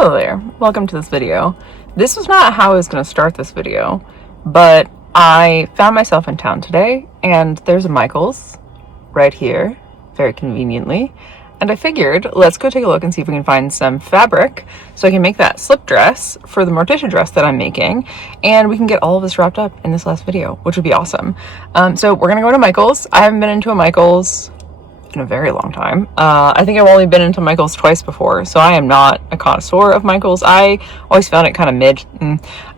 Hello there, welcome to this video. This was not how I was going to start this video, but I found myself in town today and there's a Michael's right here, very conveniently, and I figured let's go take a look and see if we can find some fabric so I can make that slip dress for the Morticia dress that I'm making, and we can get all of this wrapped up in this last video, which would be awesome. So we're gonna go to Michael's. I haven't been into a Michael's in a very long time. I think I've only been into Michael's twice before, so I am not a connoisseur of Michael's. I always found it kind of mid,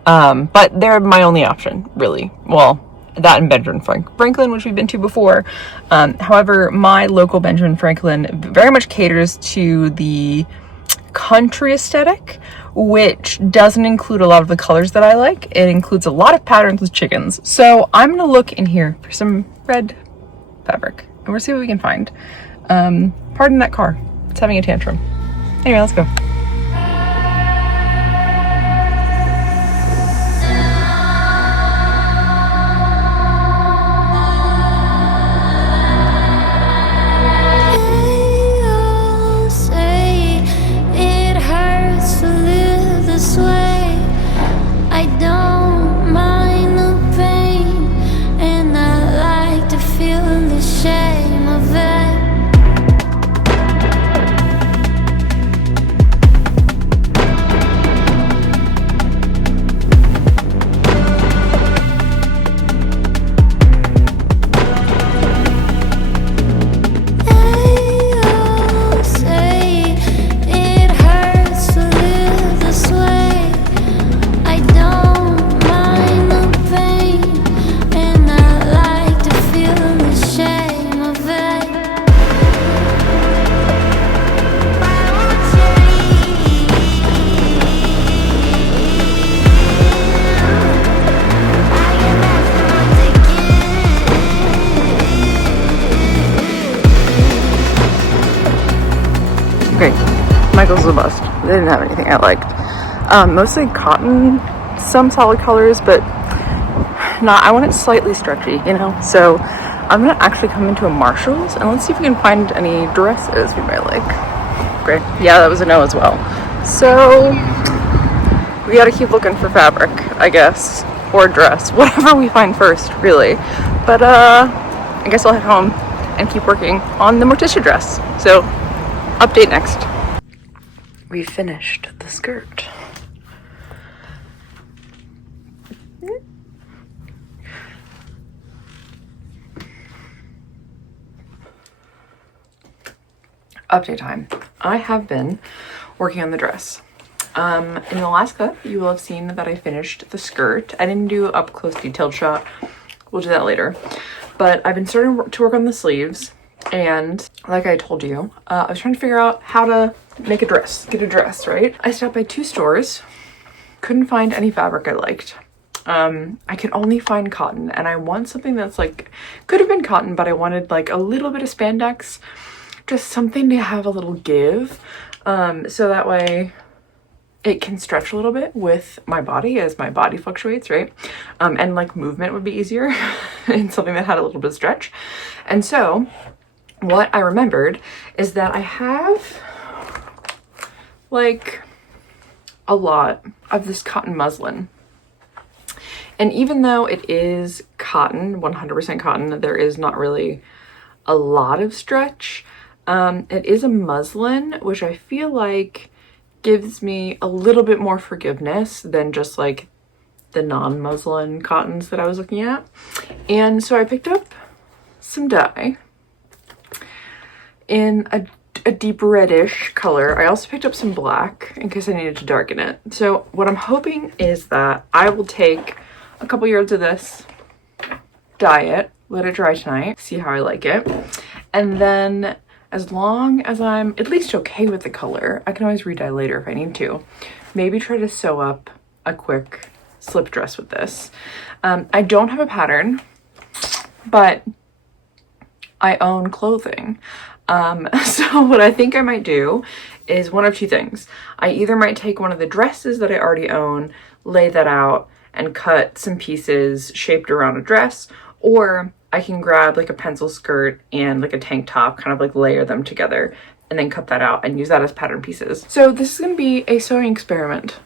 but they're my only option, really. Well, that and Benjamin Franklin, which we've been to before. However, my local Benjamin Franklin very much caters to the country aesthetic, which doesn't include a lot of the colors that I like. It includes a lot of patterns with chickens. So I'm gonna look in here for some red fabric and we'll see what we can find. Pardon that car, it's having a tantrum. Anyway, let's go. Great. Michael's was a bust. They didn't have anything I liked. Mostly cotton, some solid colors, but not. I want it slightly stretchy, you know? So I'm gonna actually come into a Marshall's and let's see if we can find any dresses we might like. Great. Yeah, that was a no as well. So we gotta keep looking for fabric, I guess, or dress, whatever we find first, really. But I guess I'll head home and keep working on the Morticia dress. So update next. We finished the skirt. Update time. I have been working on the dress. In the last clip, you will have seen that I finished the skirt. I didn't do up close detailed shot. We'll do that later. But I've been starting to work on the sleeves. And like I told you, I was trying to figure out how to make a dress, get a dress, right? I stopped by 2 stores, couldn't find any fabric I liked. I could only find cotton, and I want something that's like, could have been cotton, but I wanted like a little bit of spandex, just something to have a little give, so that way it can stretch a little bit with my body as my body fluctuates, right? And like movement would be easier in something that had a little bit of stretch. And so what I remembered is that I have like a lot of this cotton muslin. And even though it is cotton, 100% cotton, there is not really a lot of stretch. It is a muslin, which I feel like gives me a little bit more forgiveness than just like the non-muslin cottons that I was looking at. And so I picked up some dye in a deep reddish color. I also picked up some black in case I needed to darken it. So what I'm hoping is that I will take a couple yards of this, dye it, let it dry tonight, see how I like it. And then as long as I'm at least okay with the color, I can always re-dye later if I need to. Maybe try to sew up a quick slip dress with this. I don't have a pattern, but I own clothing. So what I think I might do is one of two things. I either might take one of the dresses that I already own, lay that out, and cut some pieces shaped around a dress, or I can grab like a pencil skirt and like a tank top, kind of like layer them together. and then cut that out and use that as pattern pieces. So this is going to be a sewing experiment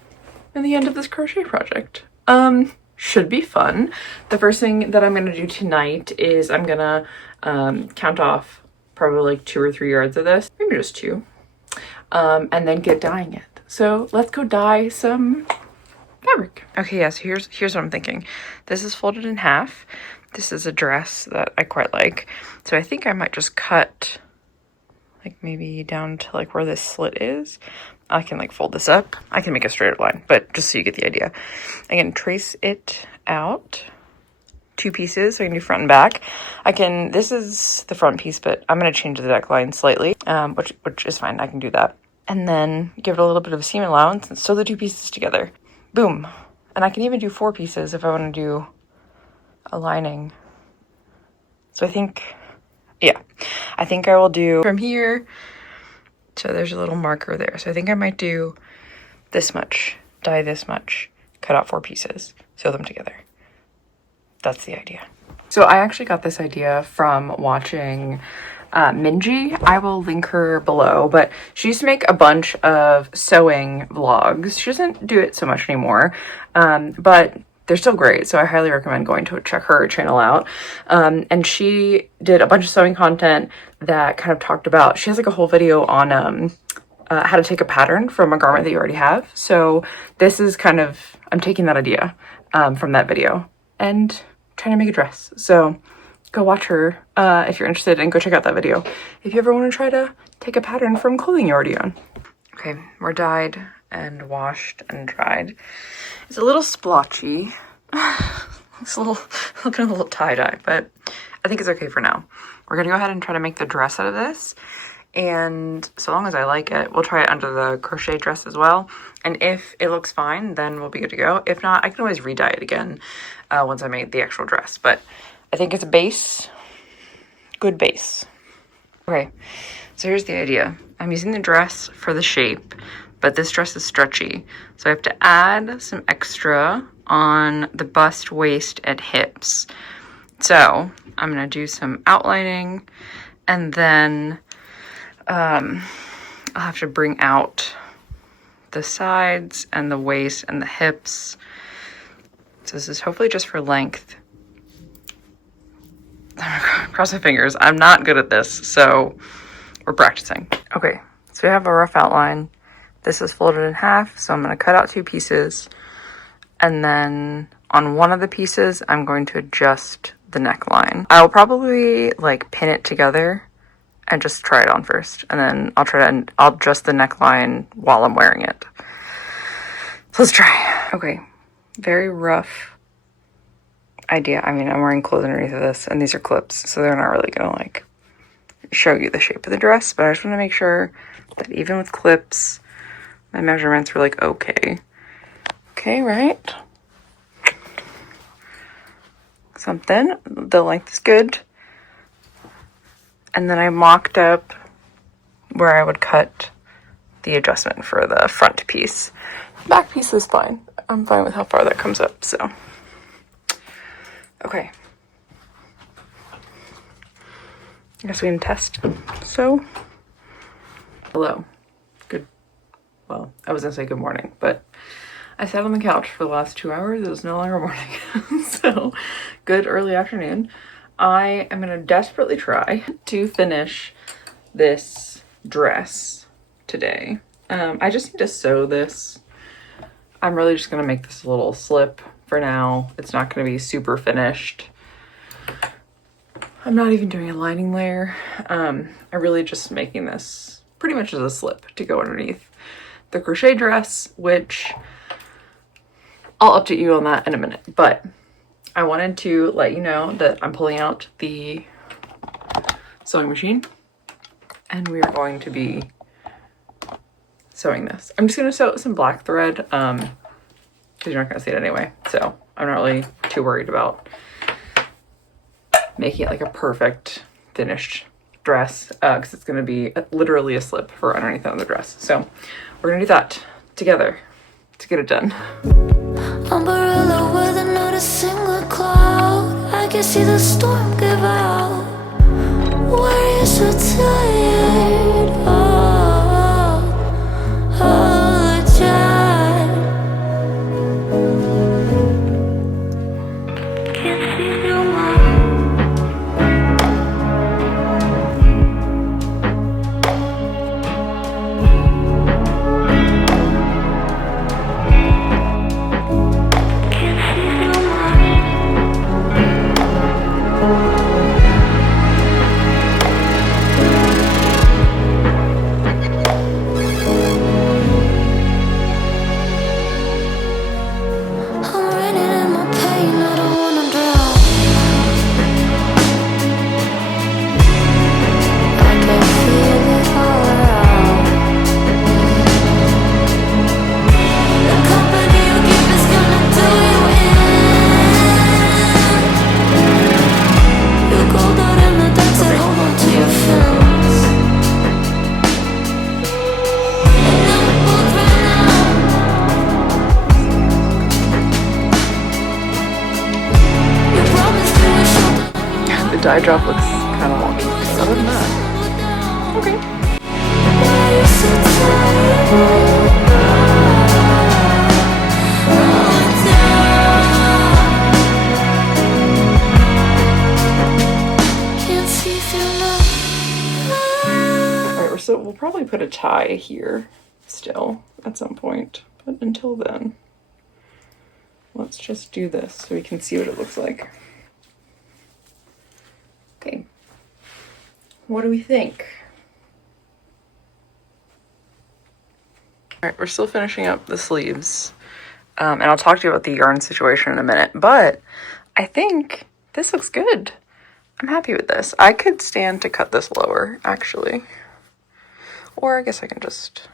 in the end of this crochet project. Should be fun. The first thing that I'm going to do tonight is I'm going to count off probably like 2 or 3 yards of this, maybe just 2, and then get dyeing it. So let's go dye some fabric. Okay, yeah, so here's what I'm thinking. This is folded in half. This is a dress that I quite like. So I think I might just cut like maybe down to like where this slit is. I can like fold this up. I can make a straight line, but just so you get the idea. I can trace it out 2 pieces, so I can do front and back. This is the front piece, but I'm going to change the neckline slightly, which is fine. I can do that. And then give it a little bit of a seam allowance and sew the 2 pieces together. Boom. And I can even do 4 pieces if I want to do a lining. So I think I will do from here. So there's a little marker there. So I think I might do this much, dye this much, cut out 4 pieces, sew them together. That's the idea. So I actually got this idea from watching Minji. I will link her below, but she used to make a bunch of sewing vlogs. She doesn't do it so much anymore, but they're still great. So I highly recommend going to check her channel out. And she did a bunch of sewing content that kind of talked about, she has like a whole video on how to take a pattern from a garment that you already have. So this is kind of, I'm taking that idea from that video and trying to make a dress. So go watch her if you're interested, and go check out that video if you ever want to try to take a pattern from clothing you already own. Okay, we're dyed and washed and dried. It's a little splotchy. It's looking a little tie-dye, but I think it's okay for now. We're gonna go ahead and try to make the dress out of this, and so long as I like it, we'll try it under the crochet dress as well. And if it looks fine, then we'll be good to go. If not, I can always re-dye it again once I make the actual dress. But I think it's a base, good base. Okay, so here's the idea. I'm using the dress for the shape, but this dress is stretchy. So I have to add some extra on the bust, waist, and hips. So I'm gonna do some outlining, and then I'll have to bring out the sides and the waist and the hips. So this is hopefully just for length. Cross my fingers. I'm not good at this, so we're practicing. Okay, so we have a rough outline. This is folded in half, so I'm going to cut out 2 pieces, and then on one of the pieces I'm going to adjust the neckline. I'll probably like pin it together and just try it on first, and then I'll adjust the neckline while I'm wearing it. So let's try. Okay, very rough idea. I mean, I'm wearing clothes underneath of this, and these are clips, so they're not really gonna like show you the shape of the dress, but I just want to make sure that even with clips, my measurements were like okay, right? Something, the length is good. And then I mocked up where I would cut the adjustment for the front piece. Back piece is fine. I'm fine with how far that comes up, so. Okay. I guess we can test. So, hello. Good, well, I was gonna say good morning, but I sat on the couch for the last 2 hours. It was no longer morning. So, good early afternoon. I am gonna desperately try to finish this dress today. I just need to sew this. I'm really just gonna make this a little slip for now. It's not gonna be super finished. I'm not even doing a lining layer. I'm really just making this pretty much as a slip to go underneath the crochet dress, which I'll update you on that in a minute. But I wanted to let you know that I'm pulling out the sewing machine and we are going to be sewing this. I'm just gonna sew some black thread because you're not gonna see it anyway. So I'm not really too worried about making it like a perfect finished dress because it's gonna be literally a slip for underneath of the dress. So we're gonna do that together to get it done. Umbrella weather, not a single cloud. I can see the storm give out. Why are you so tired? Oh. dye job looks kind of wonky. But other than that, okay. Alright, so we'll probably put a tie here still at some point, but until then, let's just do this so we can see what it looks like. Okay, what do we think? All right, we're still finishing up the sleeves, and I'll talk to you about the yarn situation in a minute, but I think this looks good. I'm happy with this. I could stand to cut this lower, actually. Or I guess I can just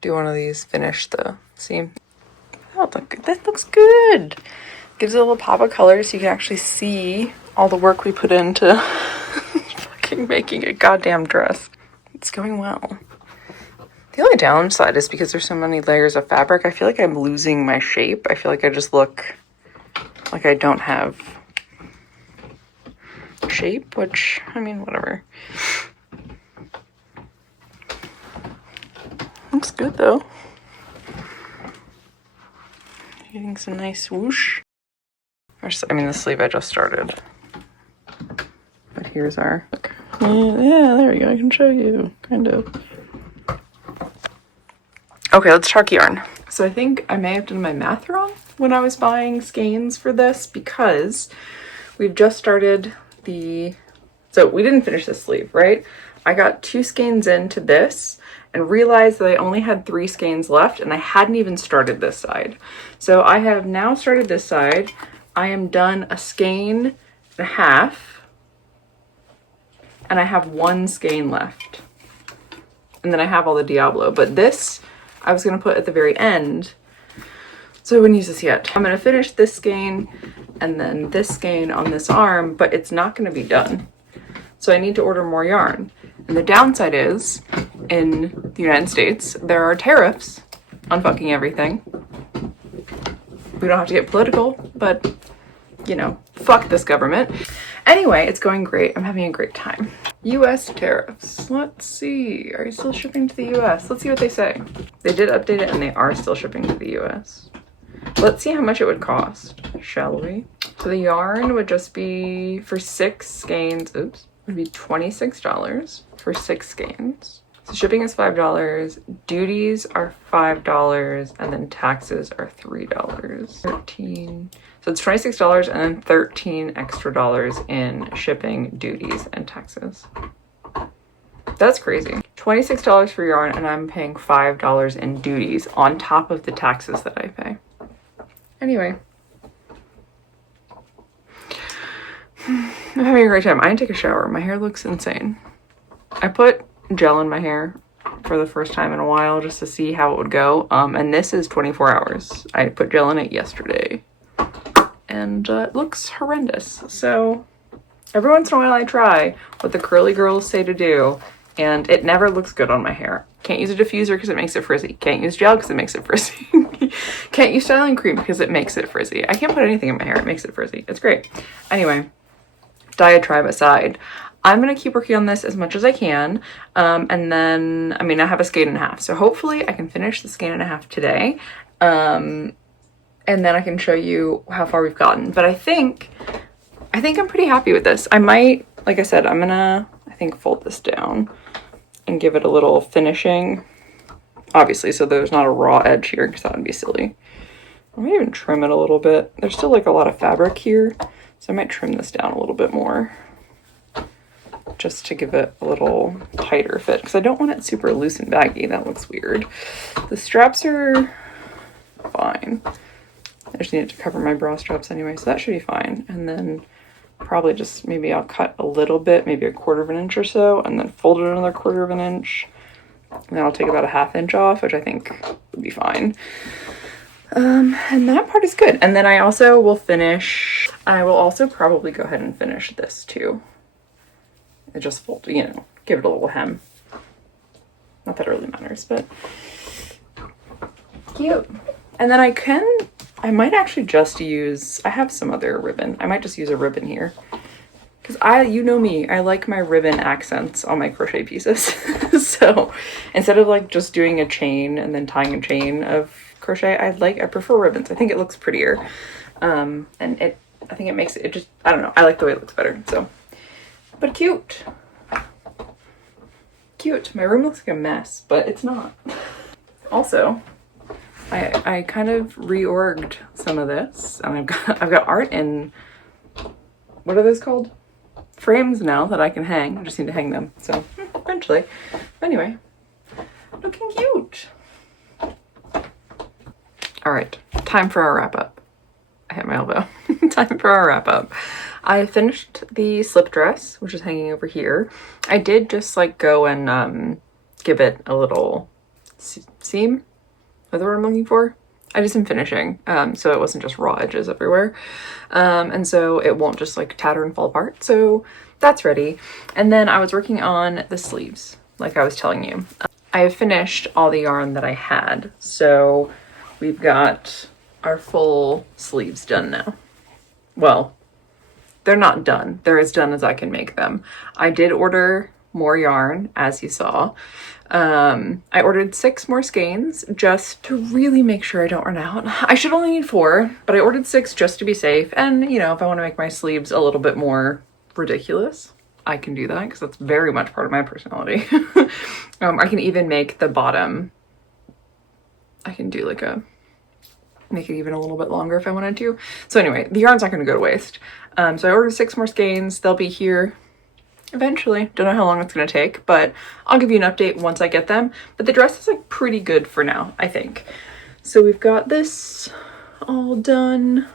do one of these, finish the seam. Oh, look, that looks good. Gives it a little pop of color so you can actually see all the work we put into fucking making a goddamn dress. It's going well. The only downside is because there's so many layers of fabric, I feel like I'm losing my shape. I feel like I just look like I don't have shape, which, I mean, whatever. Looks good though. Getting some nice swoosh. I mean, the sleeve I just started. But here's our look. Yeah, there we go. I can show you, kind of. Okay, let's talk yarn. So I think I may have done my math wrong when I was buying skeins for this, because we've just started the... So we didn't finish the sleeve, right? I got 2 skeins into this and realized that I only had 3 skeins left, and I hadn't even started this side. So I have now started this side. I am done a skein and a half, and I have 1 skein left. And then I have all the Diablo, but this I was gonna put at the very end, so I wouldn't use this yet. I'm gonna finish this skein and then this skein on this arm, but it's not gonna be done. So I need to order more yarn. And the downside is, in the United States, there are tariffs on fucking everything. We don't have to get political, but, you know, fuck this government. Anyway, it's going great. I'm having a great time. US tariffs. Let's see. Are you still shipping to the US? Let's see what they say. They did update it and they are still shipping to the US. Let's see how much it would cost, shall we? So the yarn would just be, for 6 skeins, oops, would be $26 for 6 skeins. So shipping is $5, duties are $5, and then taxes are $3. 13. So it's $26 and then $13 extra dollars in shipping, duties, and taxes. That's crazy. $26 for yarn, and I'm paying $5 in duties on top of the taxes that I pay. Anyway. I'm having a great time. I didn't take a shower. My hair looks insane. I put gel in my hair for the first time in a while just to see how it would go. And this is 24 hours. I put gel in it yesterday. And it looks horrendous. So every once in a while I try what the curly girls say to do, and it never looks good on my hair. Can't use a diffuser because it makes it frizzy. Can't use gel because it makes it frizzy. Can't use styling cream because it makes it frizzy. I can't put anything in my hair. It makes it frizzy. It's great. Anyway, diatribe aside, I'm going to keep working on this as much as I can. And then, I mean, I have a skein and a half. So hopefully I can finish the skein and a half today. And then I can show you how far we've gotten. But I think I'm pretty happy with this. I might, like I said, I'm gonna, I think, fold this down and give it a little finishing, obviously, so there's not a raw edge here, because that would be silly. I might even trim it a little bit. There's still like a lot of fabric here, so I might trim this down a little bit more just to give it a little tighter fit, because I don't want it super loose and baggy. That looks weird. The straps are fine. I just need it to cover my bra straps anyway, so that should be fine. And then probably just, maybe I'll cut a little bit, maybe a 1/4 of an inch or so, and then fold it another 1/4 of an inch. And then I'll take about a 1/2 inch off, which I think would be fine. And that part is good. And then I also will finish, I will also probably go ahead and finish this too. I just fold, you know, give it a little hem. Not that it really matters, but cute. And then I might actually just use, I have some other ribbon. I might just use a ribbon here because you know me, I like my ribbon accents on my crochet pieces. So instead of like just doing a chain and then tying a chain of crochet, I prefer ribbons. I think it looks prettier. And I think it makes it just, I don't know, I like the way it looks better. So, but cute. Cute. My room looks like a mess, but it's not. Also, I kind of reorged some of this, and I've got art in, what are those called? Frames now that I can hang. I just need to hang them. So eventually. Anyway, looking cute. All right, time for our wrap up. I hit my elbow. Time for our wrap up. I finished the slip dress, which is hanging over here. I did just like go and give it a little seam. Is that what I'm looking for? I did some finishing, so it wasn't just raw edges everywhere. And so it won't just like tatter and fall apart. So that's ready. And then I was working on the sleeves, like I was telling you. I have finished all the yarn that I had. So we've got our full sleeves done now. Well, they're not done. They're as done as I can make them. I did order more yarn, as you saw. I ordered 6 more skeins just to really make sure I don't run out. I should only need 4, but I ordered 6 just to be safe. And, you know, if I want to make my sleeves a little bit more ridiculous, I can do that because that's very much part of my personality. I can even make the bottom, I can do like make it even a little bit longer if I wanted to. So anyway, the yarn's not going to go to waste. So I ordered 6 more skeins. They'll be here eventually. Don't know how long it's going to take, but I'll give you an update once I get them. But the dress is like pretty good for now, I think. So we've got this all done.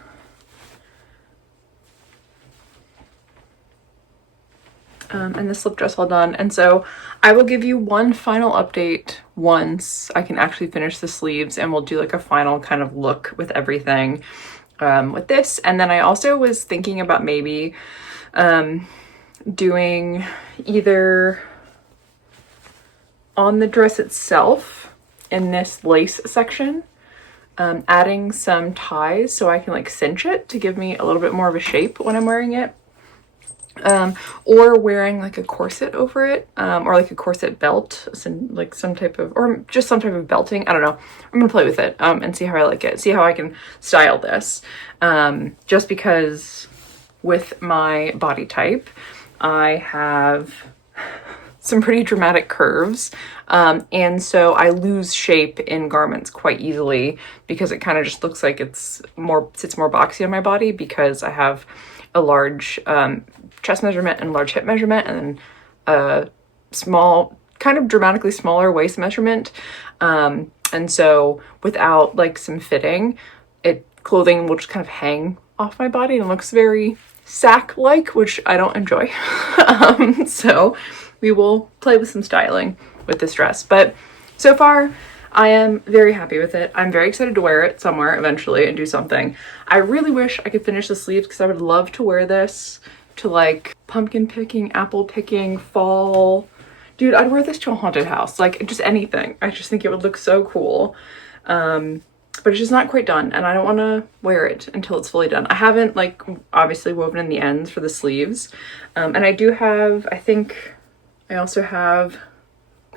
And the slip dress all done. And so I will give you one final update once I can actually finish the sleeves, and we'll do like a final kind of look with everything with this. And then I also was thinking about maybe doing either on the dress itself in this lace section, adding some ties so I can like cinch it to give me a little bit more of a shape when I'm wearing it. Or wearing like a corset over it, or like a corset belt, like some type of, or just some type of belting. I don't know. I'm gonna play with it and see how I like it, see how I can style this. Just because with my body type, I have some pretty dramatic curves, and so I lose shape in garments quite easily because it kind of just looks like sits more boxy on my body because I have a large chest measurement and large hip measurement, and a small, kind of dramatically smaller waist measurement. And so without like some fitting, clothing will just kind of hang off my body and looks very sack-like, which I don't enjoy. So we will play with some styling with this dress. But so far, I am very happy with it. I'm very excited to wear it somewhere eventually and do something. I really wish I could finish the sleeves because I would love to wear this to like pumpkin picking, apple picking, fall. Dude, I'd wear this to a haunted house, like just anything. I just think it would look so cool. But it's just not quite done, and I don't want to wear it until it's fully done. I haven't like obviously woven in the ends for the sleeves. And I do have, I think I also have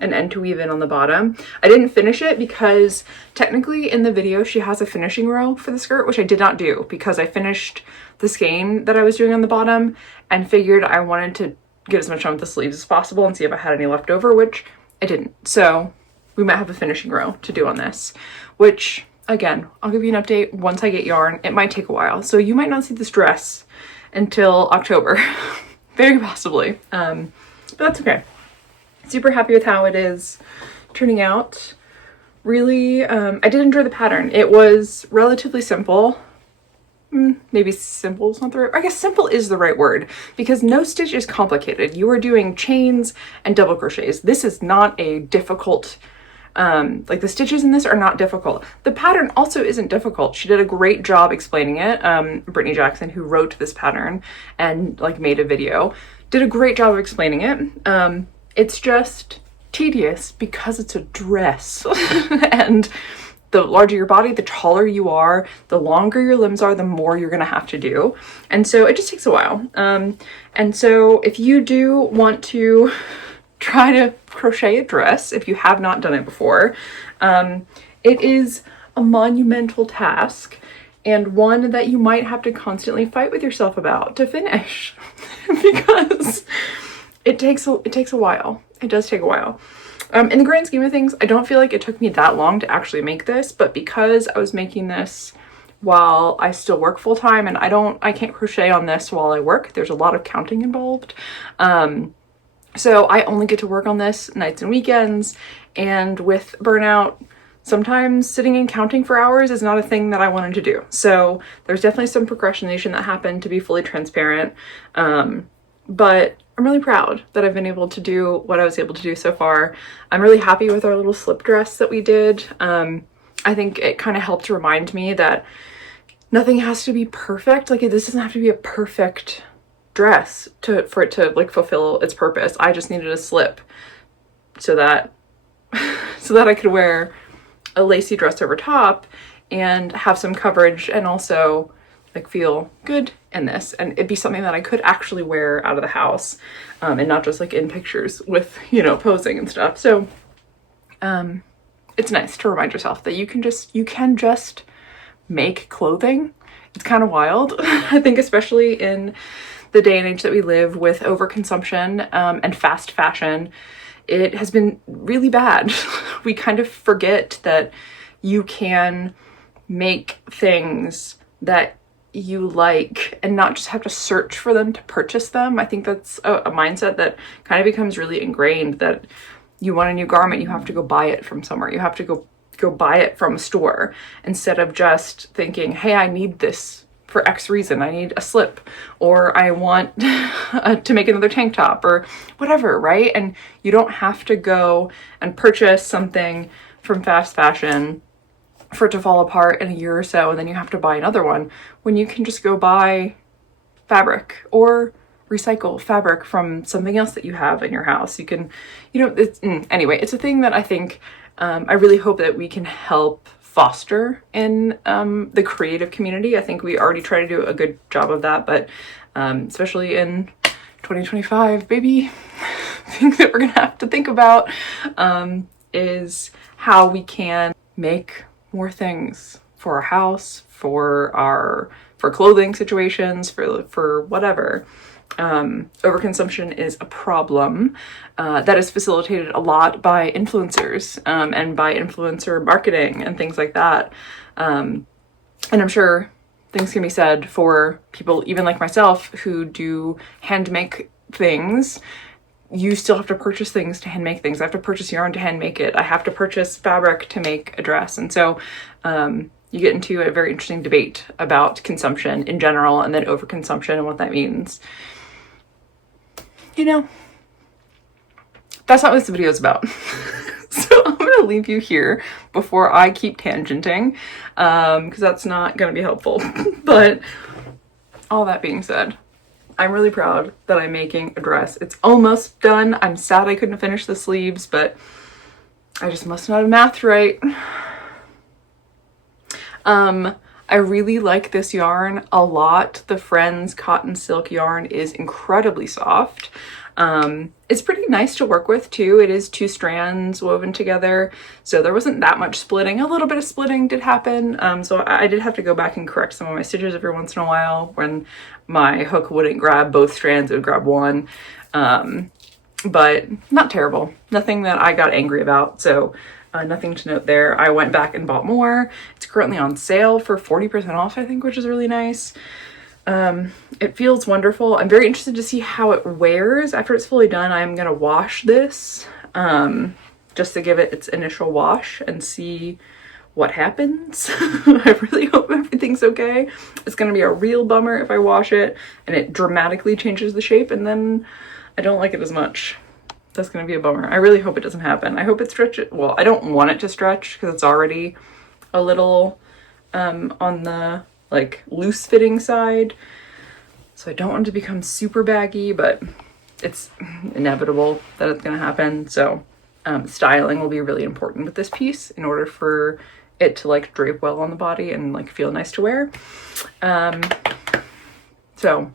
an end to weave in on the bottom. I didn't finish it because technically in the video she has a finishing row for the skirt, which I did not do because I finished the skein that I was doing on the bottom and figured I wanted to get as much on with the sleeves as possible and see if I had any left over, which I didn't. So we might have a finishing row to do on this, which again, I'll give you an update once I get yarn. It might take a while, so you might not see this dress until October, very possibly, but that's okay. Super happy with how it is turning out. Really, I did enjoy the pattern. It was relatively simple. Maybe simple is not the right, I guess simple is the right word because no stitch is complicated. You are doing chains and double crochets. This is not a difficult, like the stitches in this are not difficult. The pattern also isn't difficult. She did a great job explaining it. Brittany Jackson, who wrote this pattern and like made a video, did a great job of explaining it. It's just tedious because it's a dress and the larger your body, the taller you are, the longer your limbs are, the more you're gonna have to do. And so it just takes a while. And so if you do want to try to crochet a dress, if you have not done it before, it is a monumental task, and one that you might have to constantly fight with yourself about to finish because it takes a while. It does take a while. In the grand scheme of things, I don't feel like it took me that long to actually make this, but because I was making this while I still work full time, and I can't crochet on this while I work. There's a lot of counting involved. So I only get to work on this nights and weekends, and with burnout, sometimes sitting and counting for hours is not a thing that I wanted to do. So there's definitely some procrastination that happened, to be fully transparent. But I'm really proud that I've been able to do what I was able to do so far. I'm really happy with our little slip dress that we did. I think it kind of helped remind me that nothing has to be perfect. Like, this doesn't have to be a perfect dress for it to like fulfill its purpose. I just needed a slip so that I could wear a lacy dress over top and have some coverage, and also like feel good in this, and it'd be something that I could actually wear out of the house, and not just like in pictures with, you know, posing and stuff. So it's nice to remind yourself that you can just make clothing. It's kind of wild. I think especially in the day and age that we live with overconsumption and fast fashion, it has been really bad. We kind of forget that you can make things that you like and not just have to search for them to purchase them. I think that's a mindset that kind of becomes really ingrained, that you want a new garment, you have to go buy it from somewhere. You have to go buy it from a store, instead of just thinking, hey, I need this for X reason. I need a slip, or I want to make another tank top, or whatever, right? And you don't have to go and purchase something from fast fashion for it to fall apart in a year or so, and then you have to buy another one, when you can just go buy fabric or recycle fabric from something else that you have in your house. You can, you know, anyway, it's a thing that I think I really hope that we can help foster in the creative community. I think we already try to do a good job of that, but especially in 2025, baby, things that we're gonna have to think about is how we can make more things for our house, for clothing situations, for whatever. Overconsumption is a problem that is facilitated a lot by influencers and by influencer marketing and things like that. And I'm sure things can be said for people even like myself who do hand make things. You still have to purchase things to hand make things. I have to purchase yarn to hand make it. I have to purchase fabric to make a dress. And so you get into a very interesting debate about consumption in general, and then overconsumption and what that means. You know, that's not what this video is about. So I'm gonna leave you here before I keep tangenting, because that's not gonna be helpful. But all that being said, I'm really proud that I'm making a dress. It's almost done. I'm sad I couldn't finish the sleeves, but I just must not have mathed right. I really like this yarn a lot. The Friends cotton silk yarn is incredibly soft. It's pretty nice to work with too. It is 2 strands woven together, so there wasn't that much splitting. A little bit of splitting did happen, so I did have to go back and correct some of my stitches every once in a while. When my hook wouldn't grab both strands, it would grab one, but not terrible. Nothing that I got angry about, so nothing to note there. I went back and bought more. It's currently on sale for 40% off, I think, which is really nice. It feels wonderful. I'm very interested to see how it wears after it's fully done. I'm gonna wash this just to give it its initial wash and see what happens. I really hope everything's okay. It's gonna be a real bummer if I wash it and it dramatically changes the shape and then I don't like it as much. That's gonna be a bummer. I really hope it doesn't happen. I hope it stretches. Well, I don't want it to stretch because it's already a little on the like loose fitting side, so I don't want it to become super baggy, but it's inevitable that it's gonna happen. So styling will be really important with this piece in order for it to like drape well on the body and like feel nice to wear. So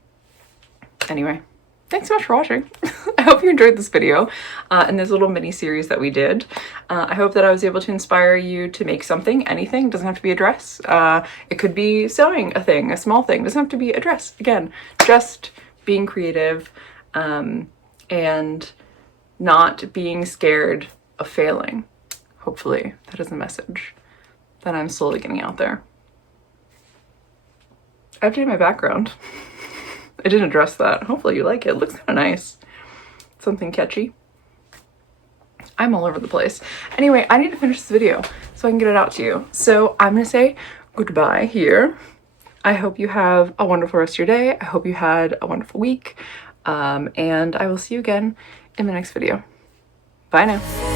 anyway, thanks so much for watching. I hope you enjoyed this video and this little mini series that we did. I hope that I was able to inspire you to make something, anything. It doesn't have to be a dress. It could be sewing a thing, a small thing. It doesn't have to be a dress. Again, just being creative and not being scared of failing. Hopefully that is a message that I'm slowly getting out there. I updated my background. I didn't address that. Hopefully you like it. It looks kind of nice. Something catchy. I'm all over the place. Anyway, I need to finish this video so I can get it out to you. So I'm gonna say goodbye here. I hope you have a wonderful rest of your day. I hope you had a wonderful week. And I will see you again in the next video. Bye now.